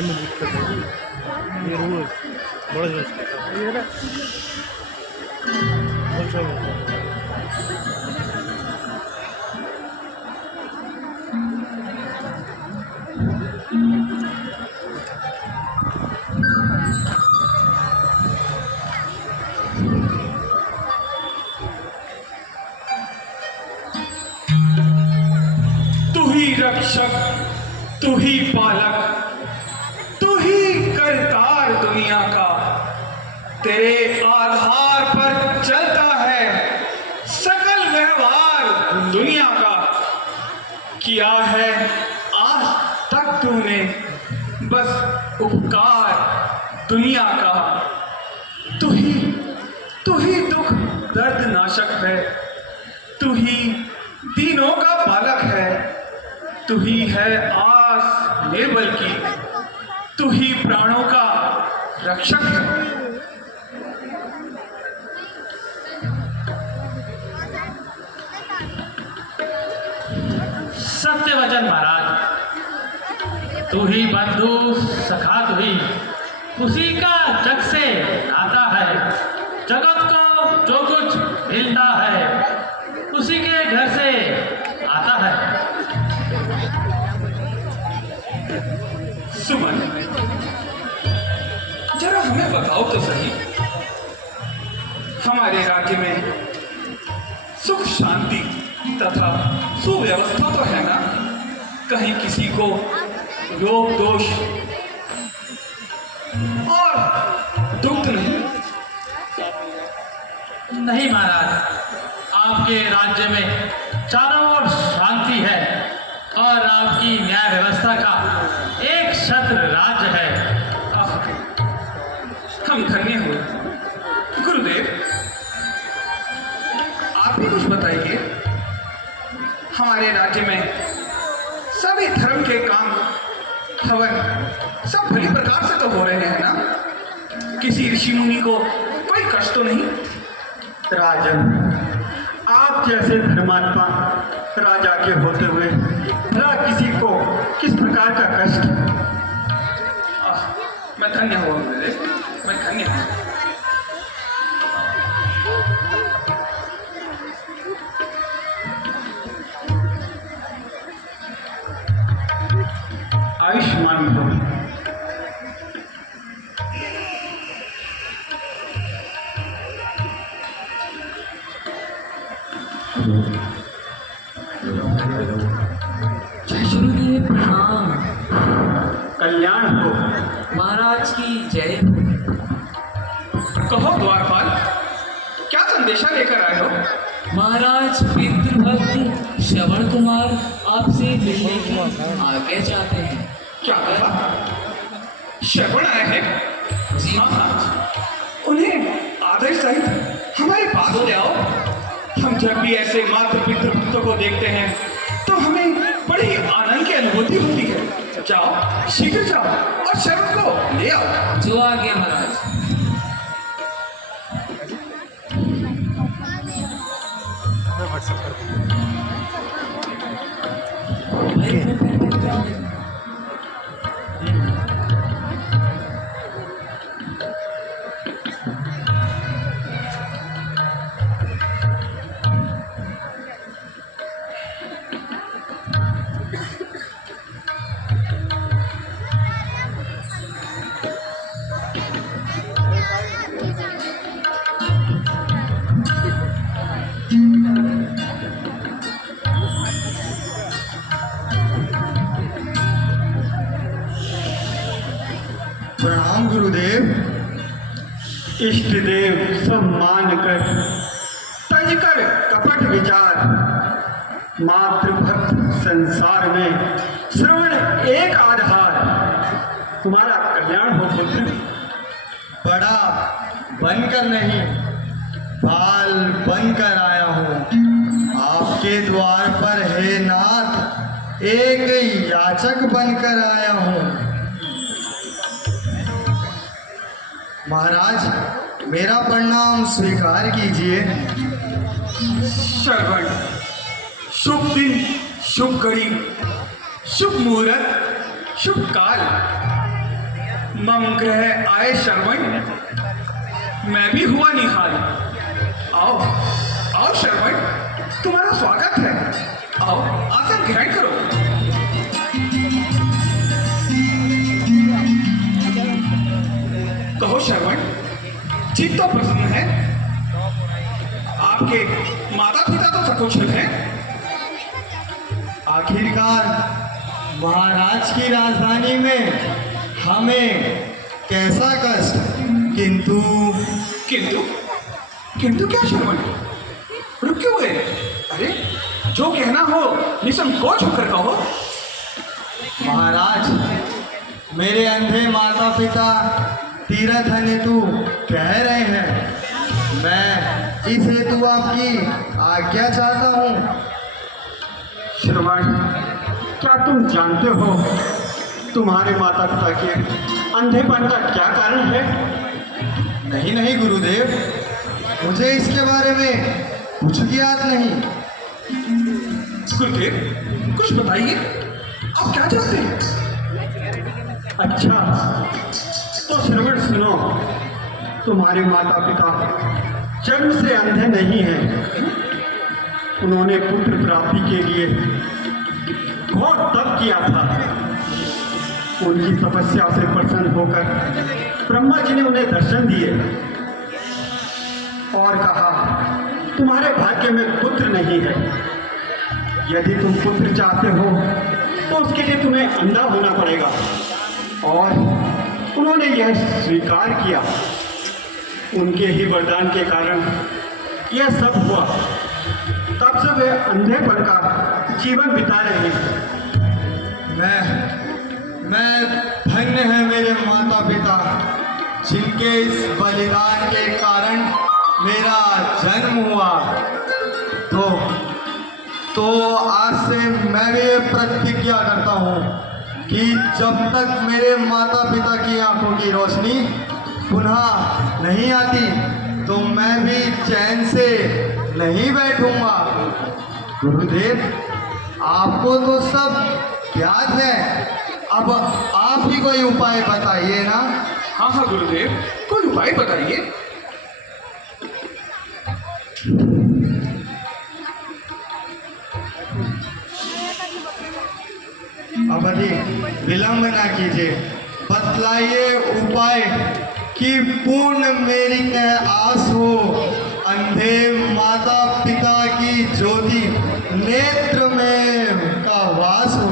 पैर में दिक्कत है ये रोज बड़ा जोर तू ही रक्षक, तू ही पालक, तू ही करतार दुनिया का। तेरे आधार पर चलता है सकल व्यवहार दुनिया का। किया है आज तक तूने बस उपकार दुनिया का। तू ही दुख दर्द नाशक है, तू ही तीनों का बालक है। तू ही है आस निर्बल की, तू ही प्राणों का रक्षक है। सत्य वचन महाराज, तू ही बंधु सखा, तू ही उसी का जग से आता है। जगत को जो कुछ मिलता है उसी के घर से आता है। सुमन, जरा हमें बताओ तो सही, हमारे राज्य में सुख शांति तथा सुव्यवस्था तो है ना? कहीं किसी को रोग दोष और दुख नहीं? नहीं महाराज, आपके राज्य में चारों ओर शांति है और आपकी न्याय व्यवस्था का एक छत्र राज्य है। हम धन्य हुए। गुरुदेव, आप भी कुछ बताइए। हमारे राज्य में सभी धर्म के काम हवन सब भली प्रकार से तो हो रहे हैं ना? किसी ऋषि मुनि को कोई कष्ट तो नहीं? राजन, आप जैसे धर्मात्मा राजा के होते हुए भला किसी को किस प्रकार का कष्ट? मैं धन्य हुआ गुरुदेव, मैं धन्य हूँ। आयुष्मान भव। गुरुदेव प्रणाम। कल्याण हो। महाराज की जय। कहो द्वारपाल, क्या संदेशा लेकर आए हो? महाराज पितृभक्त श्रवण कुमार आपसे मिलने की आज्ञा चाहते हैं। क्या कहा? श्रवण आए हैं? जी हाँ, उन्हें आदर सहित हमारे पास ले आओ। हम जब भी ऐसे मात्र पितृभक्तों को देखते हैं तो हमें बड़ी आनंद की अनुभूति होती है। जाओ, शीघ्र जाओ और श्रवण को ले आओ। जो आगे महाराज। व्हाट्सएप कर प्रणाम गुरुदेव। इष्ट देव सब मानकर तज कर कपट विचार, मातृभक्त संसार में श्रवण एक आधार। तुम्हारा कल्याण हो पुत्र। बड़ा बनकर नहीं, बाल बनकर आया हूँ आपके द्वार पर। हे नाथ, एक याचक बनकर आया हूँ। महाराज, मेरा प्रणाम स्वीकार कीजिए। श्रवण, शुभ दिन, शुभ घड़ी, शुभ मुहूर्त, शुभ काल। मम ग्रह आए श्रवण, मैं भी हुआ निहाल। आओ आओ श्रवण, तुम्हारा स्वागत है। आओ आसन ग्रहण करो। कहो श्रवण, चित्त तो प्रसन्न है, आपके माता पिता तो सकुशल हैं। आखिरकार महाराज की राजधानी में हमें कैसा कष्ट, किंतु किंतु किंतु क्या श्रवण, रुक क्यों गए? अरे जो कहना हो निसंकोच होकर कहो। महाराज, मेरे अंधे माता पिता तीर्थ हेतु कह रहे हैं, मैं इस हेतु आपकी आज्ञा चाहता हूँ। श्रवण, क्या तुम जानते हो तुम्हारे माता पिता के अंधेपन का क्या कारण है? नहीं नहीं गुरुदेव, मुझे इसके बारे में कुछ ज्ञात नहीं। गुरुदेव कुछ बताइए, आप क्या चाहते हैं? अच्छा तो श्रवण सुनो, तुम्हारे माता पिता जन्म से अंधे नहीं हैं। उन्होंने पुत्र प्राप्ति के लिए घोर तप किया था। उनकी तपस्या से प्रसन्न होकर ब्रह्मा जी ने उन्हें दर्शन दिए और कहा, तुम्हारे भाग्य में पुत्र नहीं है। यदि तुम पुत्र चाहते हो तो उसके लिए तुम्हें अंधा होना पड़ेगा। और उन्होंने यह स्वीकार किया। उनके ही वरदान के कारण यह सब हुआ। तब से वे अंधेपन का जीवन बिता रहे हैं। मैं धन्य है मेरे माता पिता, जिनके इस बलिदान के कारण मेरा जन्म हुआ। तो आज से मैं भी ये प्रतिज्ञा करता हूँ कि जब तक मेरे माता पिता की आंखों की रोशनी पुनः नहीं आती तो मैं भी चैन से नहीं बैठूंगा। गुरुदेव, आपको तो सब याद है, अब आप ही कोई उपाय बताइए ना। हाँ हाँ गुरुदेव, कोई उपाय बताइए। अब अधिक विलंब ना कीजिए, बतलाइए उपाय कि पूर्ण मेरी कह आस हो, अंधे माता पिता की ज्योति नेत्र में का वास हो।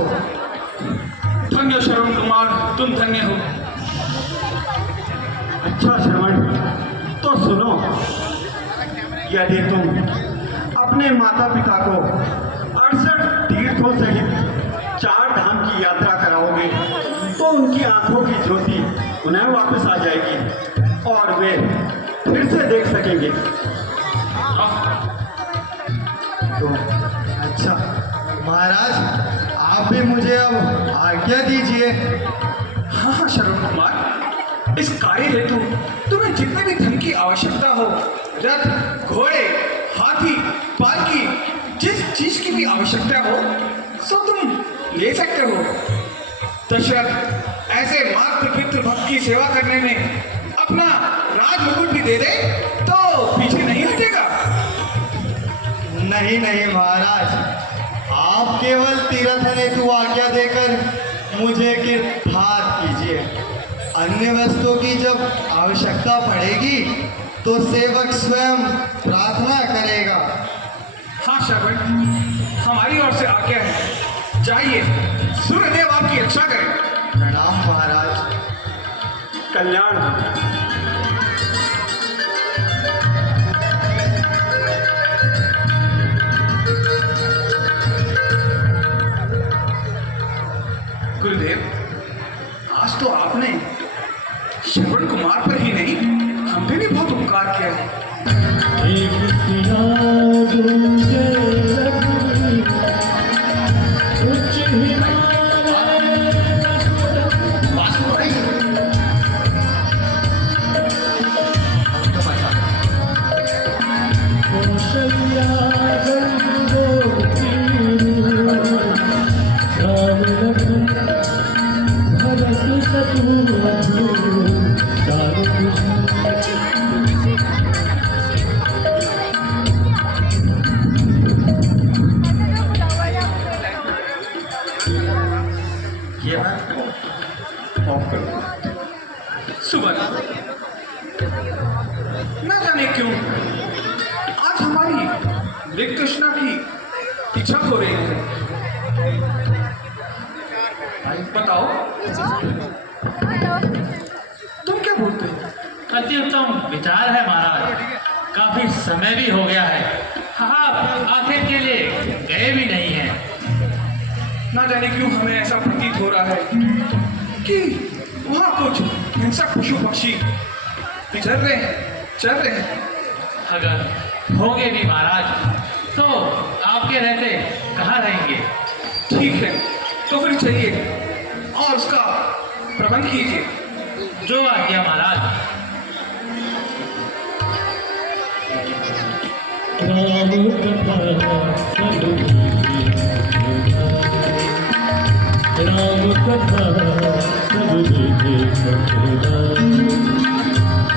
धन्य श्रवण कुमार, तुम धन्य हो। अच्छा श्रवण, तो सुनो, यदि तुम अपने माता पिता को 68 तीर्थों सहित 4 धाम की यात्रा कराओगे तो उनकी आंखों की ज्योति उन्हें वापस आ जाएगी और वे फिर से देख सकेंगे। तो अच्छा महाराज, आप भी मुझे अब आज्ञा दीजिए। हाँ हाँ श्रवण कुमार, इस कार्य हेतु तुम्हें जितने भी धन की आवश्यकता हो, रथ, घोड़े, हाथी, पालकी, जिस चीज की भी आवश्यकता हो सब तुम ले सकते हो। दशरथ ऐसे मातृ पितृ भक्त की सेवा करने में अपना राज मुकुट भी दे दे तो पीछे नहीं हटेगा। नहीं नहीं महाराज, आप केवल तीर्थ हेतु आज्ञा देकर मुझे कृतार्थ कीजिए। अन्य वस्तुओं की जब आवश्यकता पड़ेगी तो सेवक स्वयं प्रार्थना करेगा। हाँ श्रवण, हमारी ओर से आज्ञा है, जाइए, सूर्यदेव आपकी रक्षा करें। प्रणाम महाराज। कल्याण। गुरुदेव, आज तो आपने श्रवण कुमार पर ही नहीं हम पे भी बहुत उपकार किया है। भरत सतु ना जाने क्यों आज हमारी मृग तृष्णा की इच्छा हो रही है। बताओ तुम क्या बोलते हो? अति उत्तम विचार है महाराज। काफी समय भी हो गया है, आप आखिर के लिए गए भी नहीं हैं। ना जाने क्यों हमें ऐसा प्रतीत हो रहा है कि वहाँ कुछ हिंसक पशु पक्षी विचर रहे हैं, चल रहे हैं। अगर होंगे भी महाराज तो आपके रहते कहाँ रहेंगे। ठीक है तो फिर चलिए और उसका प्रबंध कीजिए। जो आज्ञा महाराज। राम कथा सब देखे सकेगा,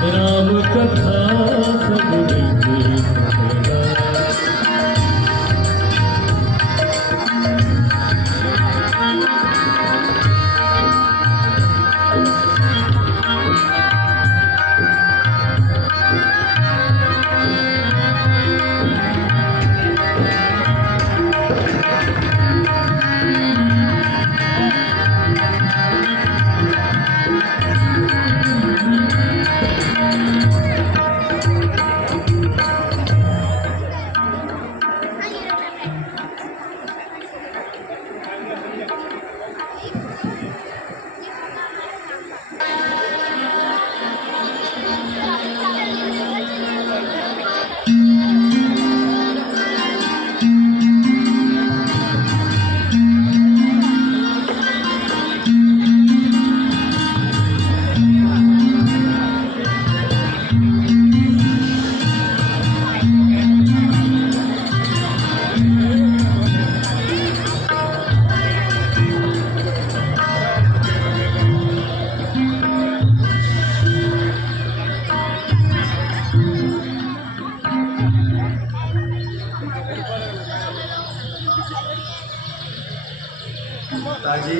राम कथा सब देखे सकेगा। पिताजी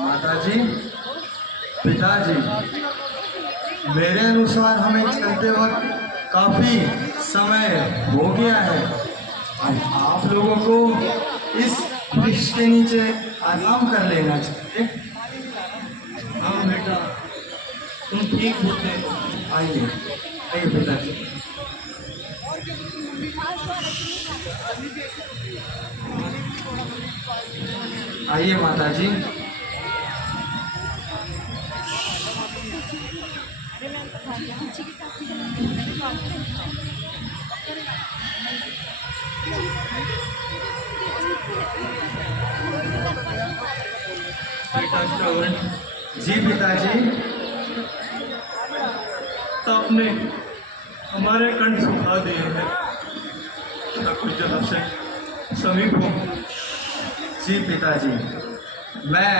माताजी, पिताजी, मेरे अनुसार हमें चलते वक्त काफी समय हो गया है। अब आप लोगों को इस वृक्ष के नीचे आराम कर लेना चाहिए। हाँ बेटा, तुम ठीक बोलते हो। आइए आइए पिताजी। आइए माताजी। बेटा श्रवण, जी पिताजी। आपने हमारे कंठ सुखा दिए हैं। क्या कुछ जगह से समीप हो? जी पिताजी, मैं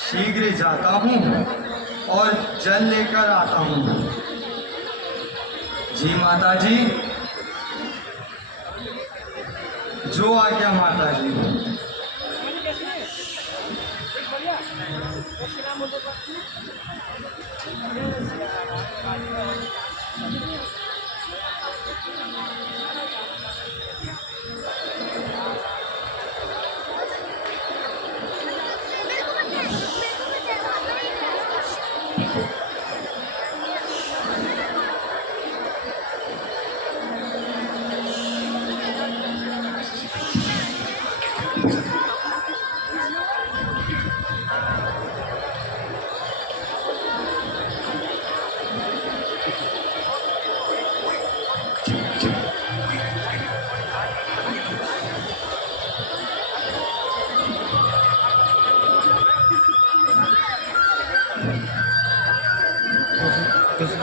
शीघ्र जाता हूँ और जल लेकर आता हूँ। जी माताजी, जो आज्ञा माताजी।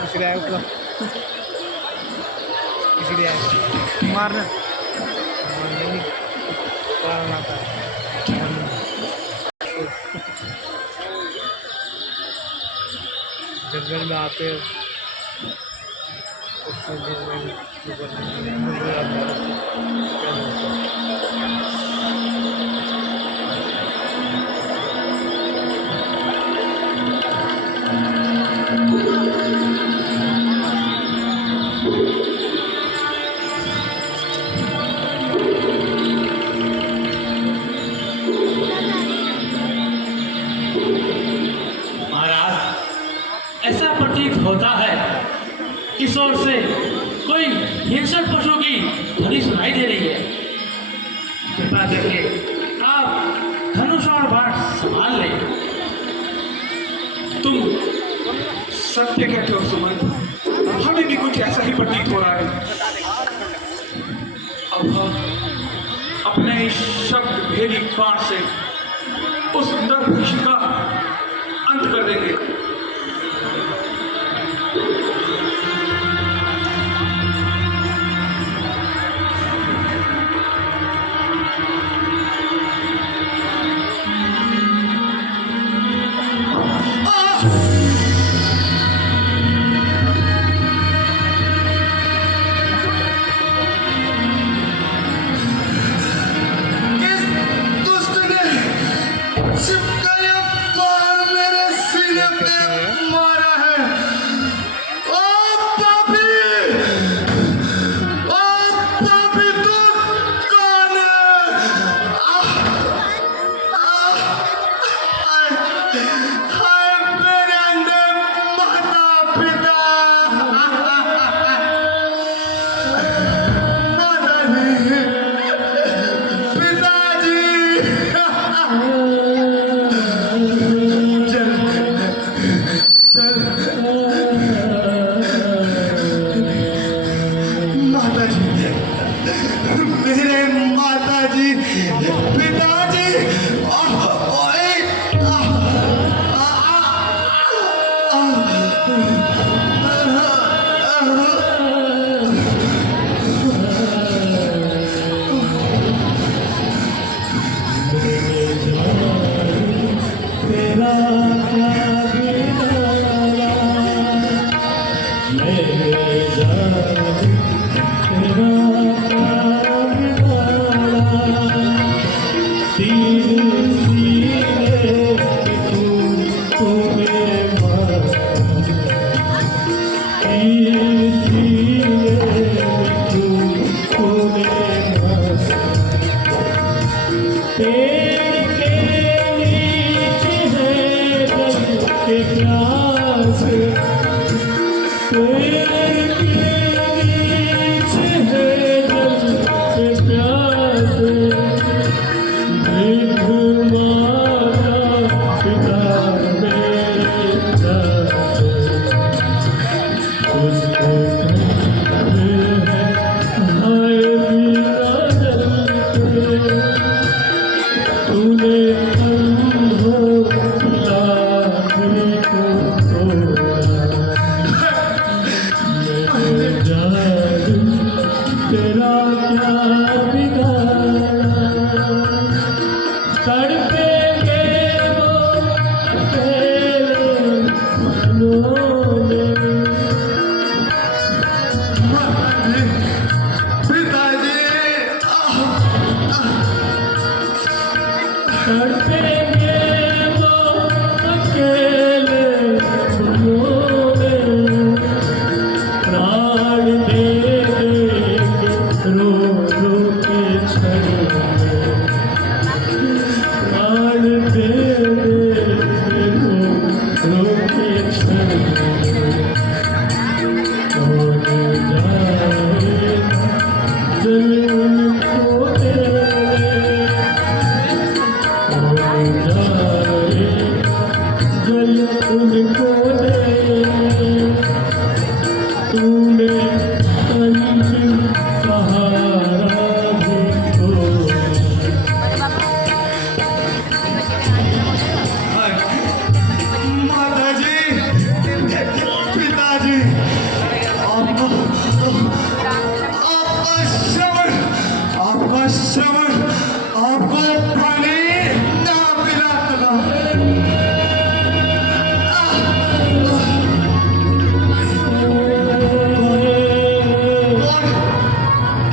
इसलिए आया ऊपर, इसलिए आया मारना नहीं मारना आता है। जंगल में आते उससे दिखाई दे रही है। कृपा करके आप धनुष और बाण संभाल लें। तुम सत्य कहते हो सुमंत, हमें भी कुछ ऐसा ही प्रतीत हो रहा है। अब हम अपने इस शब्द भेदी बाण से उस नरभक्षी का अंत कर देंगे। इस दुष्ट ने चिपकाया बाण मेरे सीने पे मारा है। ओ पापी तू कौन है? हाय मेरे अंदर माता पिता, पिताजी, चल माताजी, मेरे माताजी, पिताजी, ओए, तेरा क्या बिगाड़ा, मेरे जान तेरा क्या बिगाड़ा। तीर सीने तूने मारा, तीर सीने तूने मारा। पेड़ के नीचे है जल के प्यास, पेड़ के नीचे है जल के प्यास। वृद्ध माता पिता मेरे दास, उसको कहते हैं हाय बिना जल के। तूने लाखों को तोड़ा, मेरे जादू तेरा क्या बिगाड़ा। तड़पेंगे वो अकेले मनों में, पिताजी, तड़पेंगे वो अकेले मनों में। प्राण दे देंगे रो रो के क्षण में, प्राण दे देंगे रो रो के क्षण में। कौन जाएगा जल उनको तेरे, कौन जाएगा जल उनको दे। तूने कंच सहारा भी छोड़ा, माताजी, पिताजी, आपका श्रवण, आपको पानी ना मिला था।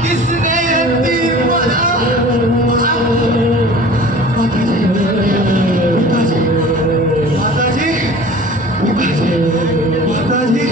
किसने तीर मारा? माताजी, माताजी, माताजी, माताजी,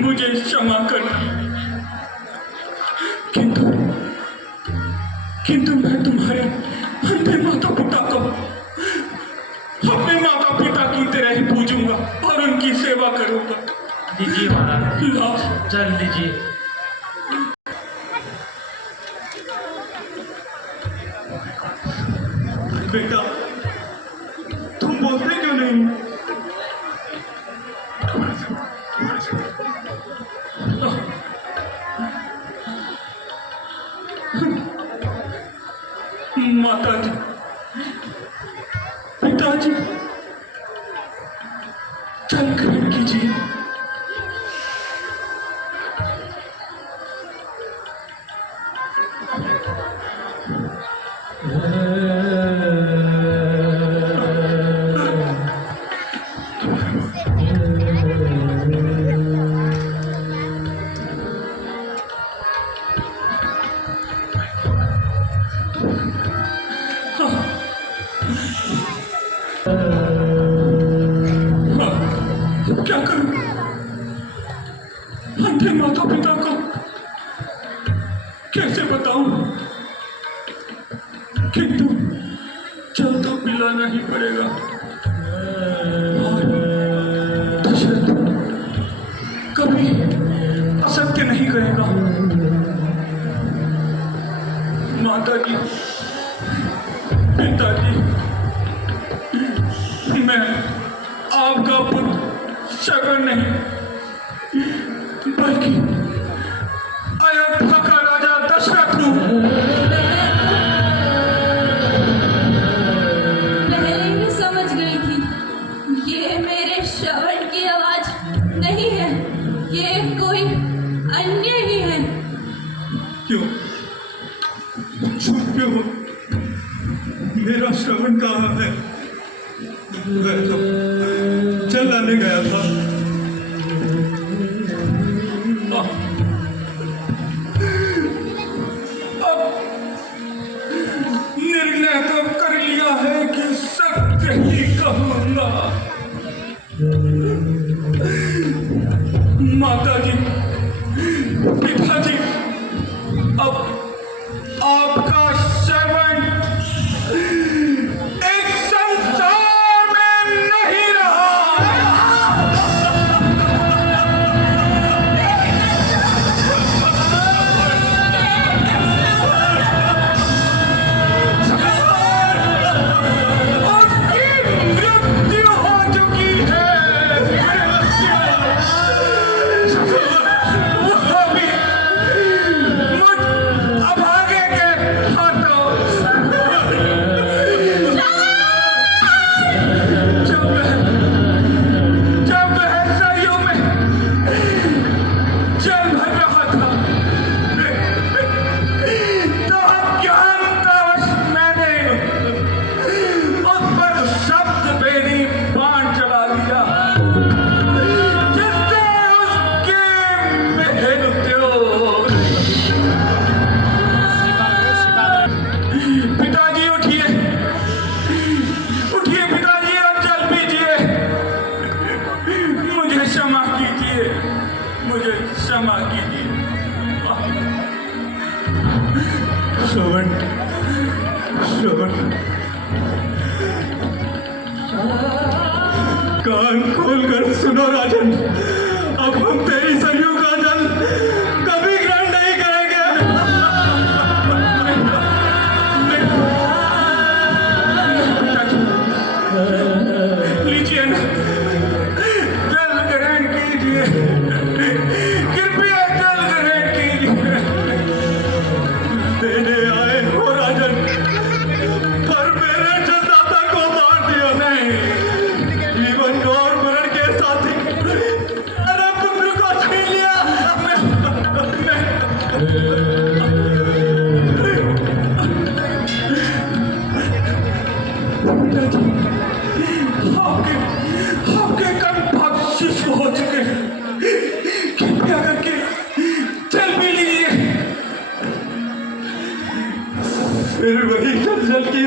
मुझे क्षमा करना, किंतु मैं तुम्हारे अंधे माता पिता को अपने माता पिता की तरह ही पूजूंगा और उनकी सेवा करूंगा। लीजिए महाराज, लाओ। चल लीजिए। बेटा, तुम बोलते क्यों नहीं? माता जी, पिताजी, जल ग्रहण कीजिए। क्या करूं? अंधे माता पिता को कैसे बताऊं? किंतु जल तो पिलाना ही पड़ेगा। और दशरथ कभी असत्य नहीं करेगा। माता जी, पिताजी, मैं आपका पुत्र शगन नहीं, बल्कि अयोध्या का राजा दशरथ हूं। पहले ही समझ गई थी, ये मेरे श्रवण की आवाज नहीं है, ये कोई अन्य ही है। क्यों चुप क्यों हो? मेरा श्रवण कहाँ है? मैं तो जल लाने गया था। अब निर्णय तो कर लिया है कि सत्य ही कहूंगा। माता जी, पिताजी, अब आपका श्रवण इस संसार में नहीं रहा। उसकी मृत्यु हो चुकी है। वो भी मुझ अभागे के हाथों। जब वह सरयू में जल भर रहा था, तो अज्ञानतावश मैंने उस पर शब्द बेनी बाण चला लिया, जिससे उसकी मृत्यु। पिताजी उठिए, उठिए पिताजी, अब जल पीजिए। मुझे क्षमा कीजिए, मुझे क्षमा कीजिए। श्रवण, श्रवण, कान खोलकर सुनो राजन। अब हम तेरी सरयू का जल कभी ग्रहण नहीं करेंगे। लीजिए ना, जल ग्रहण कीजिए, कृपया जल ग्रहण कीजिए। देने आए हो राजन, पर मेरे जन्मदाता को मार दिया। नहीं, जीवन को और मरण के साथी अरे पुत्र को छीन लिया। आपके कंठ शिशु हो चुके हैं, कृपया करके जल पी लीजिए। फिर वही जल की